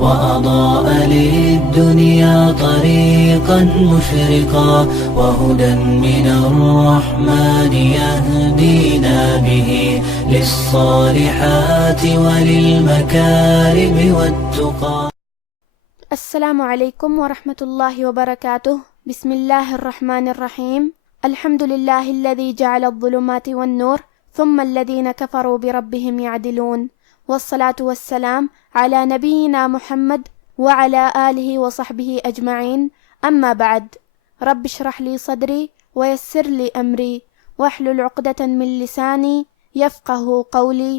وأضاء للدنيا طريقا مشرقا وهدى من الرحمن يهدينا به للصالحات وللمكارم والتقى. السلام علیکم ورحمۃ اللہ وبرکاتہ. بسم اللہ الرحمن الرحیم. الحمد للہ الذی جعل الظلمات والنور ثم الذین کفروا بربهم يعدلون والصلاة والسلام على نبینا محمد وعلى آلہ وصحبہ اجمعین. اما بعد. رب اشرح لی صدری ویسر لی امری واحلل عقدۃ من لسانی یفقہوا قولی.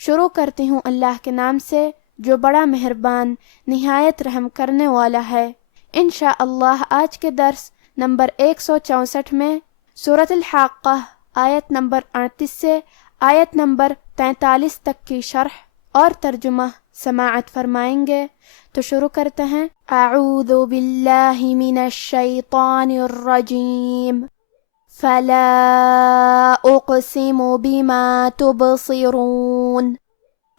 شروع کرتی ہوں اللہ کے نام سے جو بڑا مہربان نہایت رحم کرنے والا ہے. انشاءاللہ آج کے درس نمبر 164 میں سورۃ الحاقہ آیت نمبر 38 سے آیت نمبر 43 تک کی شرح اور ترجمہ سماعت فرمائیں گے. تو شروع کرتے ہیں. اعوذ باللہ من الشیطان الرجیم. فلا اقسم بما تبصرون.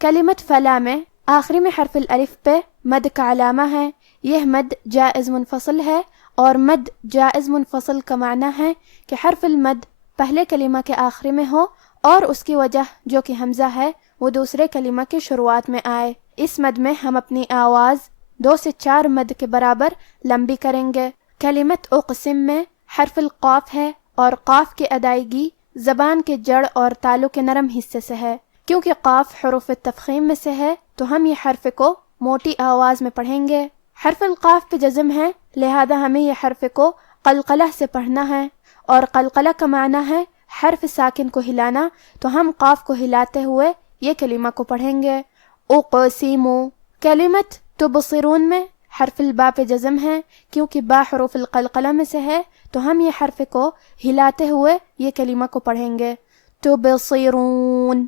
کلمت فلا میں آخری میں حرف الالف پہ مد کا علامہ ہے. یہ مد جائز منفصل ہے اور مد جائز منفصل کا معنی ہے کہ حرف المد پہلے کلمہ کے آخری میں ہو اور اس کی وجہ جو کہ حمزہ ہے وہ دوسرے کلمہ کی شروعات میں آئے. اس مد میں ہم اپنی آواز 2 سے 4 مد کے برابر لمبی کریں گے. کلمت اقسم میں حرف القاف ہے اور قاف کی ادائیگی زبان کے جڑ اور تالو کے نرم حصے سے ہے. کیونکہ قاف حروف تفخیم میں سے ہے تو ہم یہ حرف کو موٹی آواز میں پڑھیں گے. حرف القاف پہ جزم ہے لہذا ہمیں یہ حرف کو قلقلہ سے پڑھنا ہے اور قلقلہ کا معنی ہے حرف ساکن کو ہلانا. تو ہم قاف کو ہلاتے ہوئے یہ کلمہ کو پڑھیں گے. اقسمو. کلمت تبصرون میں حرف البا پہ جزم ہے کیونکہ با حروف القلقلہ میں سے ہے تو ہم یہ حرف کو ہلاتے ہوئے یہ کلمہ کو پڑھیں گے. تبصرون.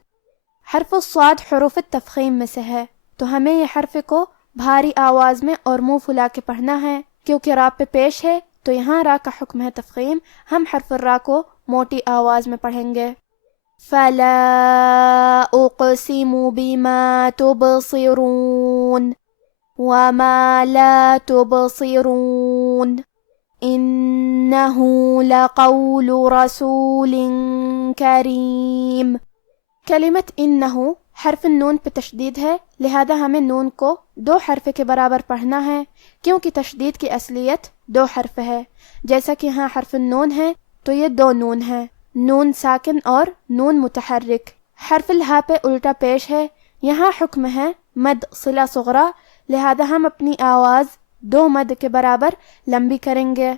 حرف الصاد حروف التفخیم میں سے ہے تو ہمیں یہ حرف کو بھاری آواز میں اور منہ پھلا کے پڑھنا ہے. کیونکہ را پہ پیش ہے تو یہاں را کا حکم ہے تفخیم. ہم حرف الرا کو موٹی آواز میں پڑھیں گے. فلا اقسم بما تبصرون وما لا تبصرون انه لقول رسول کریم. کلمت انہو حرف النون پہ تشدید ہے لہذا ہمیں نون کو 2 حرف کے برابر پڑھنا ہے کیونکہ تشدید کی اصلیت 2 حرف ہے. جیسا کہ یہاں حرف النون ہے تو یہ 2 نون ہے، نون ساکن اور نون متحرک. حرف الہا پہ الٹا پیش ہے. یہاں حکم ہے مد صلہ صغرا لہذا ہم اپنی آواز 2 مد کے برابر لمبی کریں گے.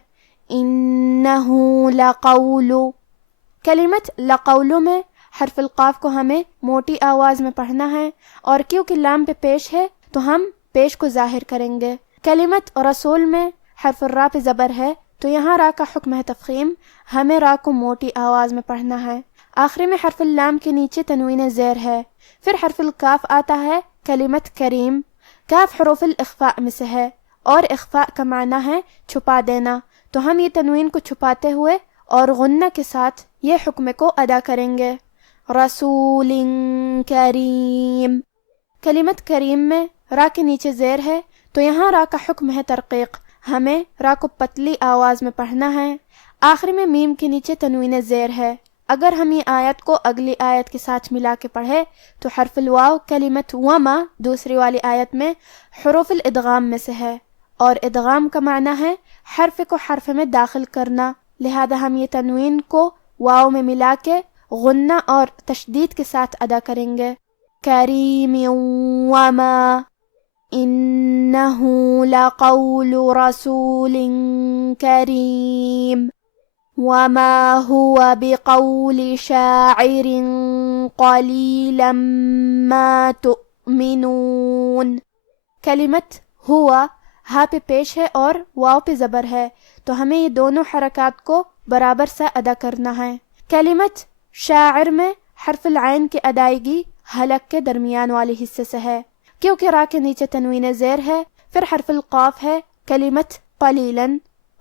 انہو لقول. کلمت لقول میں حرف القاف کو ہمیں موٹی آواز میں پڑھنا ہے اور کیونکہ لام پہ پیش ہے تو ہم پیش کو ظاہر کریں گے. کلمت رسول میں حرف الرا پہ زبر ہے تو یہاں را کا حکم ہے تفخیم. ہمیں را کو موٹی آواز میں پڑھنا ہے. آخری میں حرف اللام کے نیچے تنوین زیر ہے. پھر حرف الکاف آتا ہے. کلمت کریم کاف حروف الاخفاء میں سے ہے اور اخفاء کا معنی ہے چھپا دینا تو ہم یہ تنوین کو چھپاتے ہوئے اور غنہ کے ساتھ یہ حکم کو ادا کریں گے. رسول کریم. کلمت کریم میں را کے نیچے زیر ہے تو یہاں را کا حکم ہے ترقیق. ہمیں را کو پتلی آواز میں پڑھنا ہے. آخری میں میم کے نیچے تنوین زیر ہے. اگر ہم یہ آیت کو اگلی آیت کے ساتھ ملا کے پڑھے تو حرف الواو کلمت وما دوسری والی آیت میں حروف الادغام میں سے ہے اور ادغام کا معنی ہے حرف کو حرف میں داخل کرنا. لہذا ہم یہ تنوین کو واو میں ملا کے غنہ اور تشدید کے ساتھ ادا کریں گے. کریم وما انہ لقول رسول کریم وما هو بقول شاعر قلیلا ما تؤمنون. کلمت ہوا ہا پہ پیش ہے اور واو پہ زبر ہے تو ہمیں یہ دونوں حرکات کو برابر سا ادا کرنا ہے. کلمت شاعر میں حرف العین کی ادائیگی حلق کے درمیان والی حصے سے ہے کیونکہ را کے نیچے تنوین زیر ہے. پھر حرف القاف ہے. کلمت قلیلا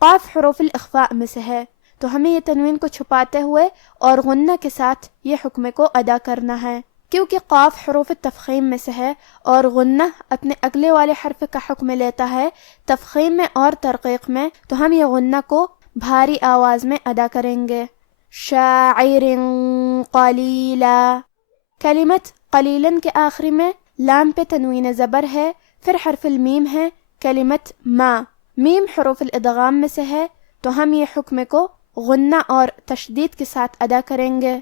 قاف حروف الاخفاء میں سے ہے تو ہمیں یہ تنوین کو چھپاتے ہوئے اور غنہ کے ساتھ یہ حکم کو ادا کرنا ہے. کیونکہ قاف حروف تفخیم میں سے ہے اور غنہ اپنے اگلے والے حرف کا حکم لیتا ہے تفخیم میں اور ترقیق میں، تو ہم یہ غنہ کو بھاری آواز میں ادا کریں گے۔ شاعر قلیلا، کلمت قلیلاً کے آخری میں لام پہ تنوین زبر ہے، پھر حرف المیم ہے۔ کلمت ما، میم حروف الادغام میں سے ہے، تو ہم یہ حکم کو غنہ اور تشدید کے ساتھ ادا کریں گے۔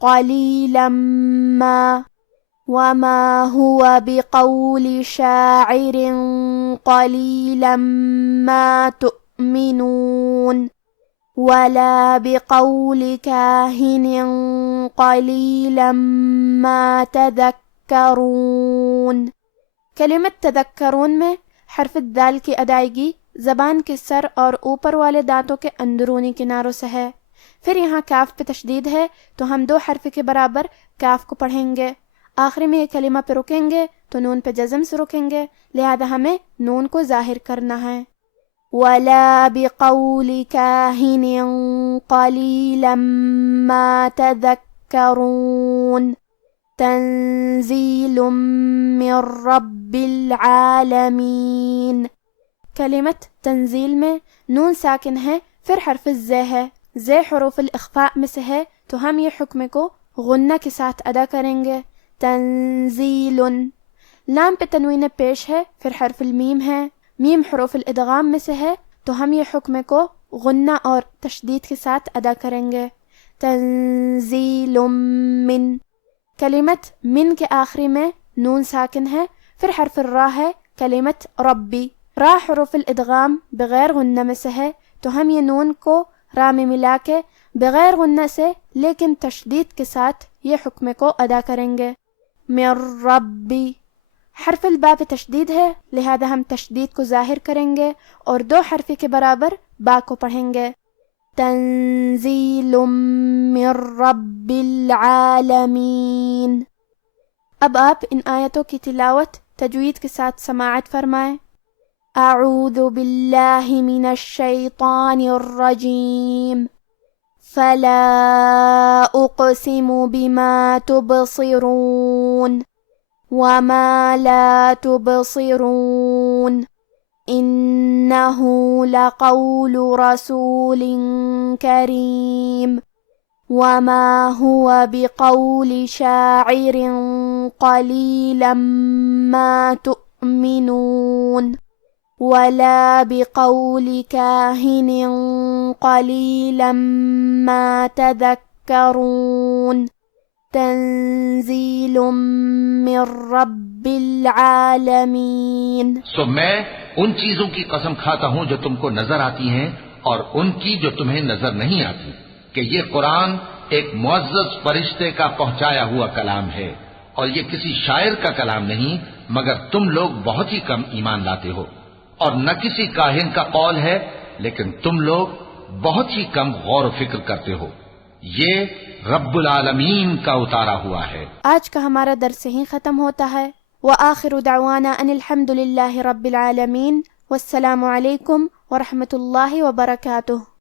قلیلا ما وما هو بقول شاعر قلیلا ما تؤمنون ولا بقول كاهن قلیلا ما تذکرون۔ کلمت تذکرون میں حرف الدال کی ادائیگی زبان کے سر اور اوپر والے دانتوں کے اندرونی کناروں سے ہے۔ پھر یہاں کاف پہ تشدید ہے تو ہم 2 حرف کے برابر کاف کو پڑھیں گے۔ آخری میں یہ کلمہ پہ رکیں گے تو نون پہ جزم سے رکیں گے، لہذا ہمیں نون کو ظاہر کرنا ہے۔ وَلَا بِقَوْلِ كَاهِنٍ قَلِيلًا مَا تَذَكَّرُونَ تَنزِيلٌ مِّن رَّبِّ الْعَالَمِينَ۔ کلمت تنزیل میں نون ساکن ہے، پھر حرف الزے ہے، زے حروف الاخفاء میں سے ہے، تو ہم یہ حکم کو غنہ کے ساتھ ادا کریں گے۔ تنزیل، لام پہ تنوین پیش ہے، پھر حرف المیم ہے، میم حروف الادغام میں سے ہے، تو ہم یہ حکم کو غنہ اور تشدید کے ساتھ ادا کریں گے۔ تنزیل من، کلمت من کے آخری میں نون ساکن ہے، پھر حرف الراء ہے۔ کلمت ربی، راء حروف الادغام بغیر غنہ میں سے ہے، تو ہم یہ نون کو راء میں ملا کے بغیر غنہ سے لیکن تشدید کے ساتھ یہ حکم کو ادا کریں گے۔ من ربی، حرف الباء پہ تشدید ہے، لہذا ہم تشدید کو ظاہر کریں گے اور 2 حرف کے برابر با کو پڑھیں گے۔ تنزیل من رب العالمین۔ اب آپ ان آیتوں کی تلاوت تجوید کے ساتھ سماعت فرمائیں۔ اعوذ باللہ من الشیطان الرجیم، فلا اقسم بما تبصرون وما لا تبصرون انه لقول رسول کریم وما هو بقول شاعر قلیلا ما تؤمنون ولا بقول كاهن قليلا ما تذكرون تنزيل من رب العالمين۔ سو میں ان چیزوں کی قسم کھاتا ہوں جو تم کو نظر آتی ہیں اور ان کی جو تمہیں نظر نہیں آتی، کہ یہ قرآن ایک معزز فرشتے کا پہنچایا ہوا کلام ہے اور یہ کسی شاعر کا کلام نہیں، مگر تم لوگ بہت ہی کم ایمان لاتے ہو، اور نہ کسی کاہن کا قول ہے، لیکن تم لوگ بہت ہی کم غور و فکر کرتے ہو۔ یہ رب العالمین کا اتارا ہوا ہے۔ آج کا ہمارا درس ہی ختم ہوتا ہے۔ وآخر دعوانا ان الحمد للہ رب العالمین، والسلام علیکم ورحمۃ اللہ وبرکاتہ۔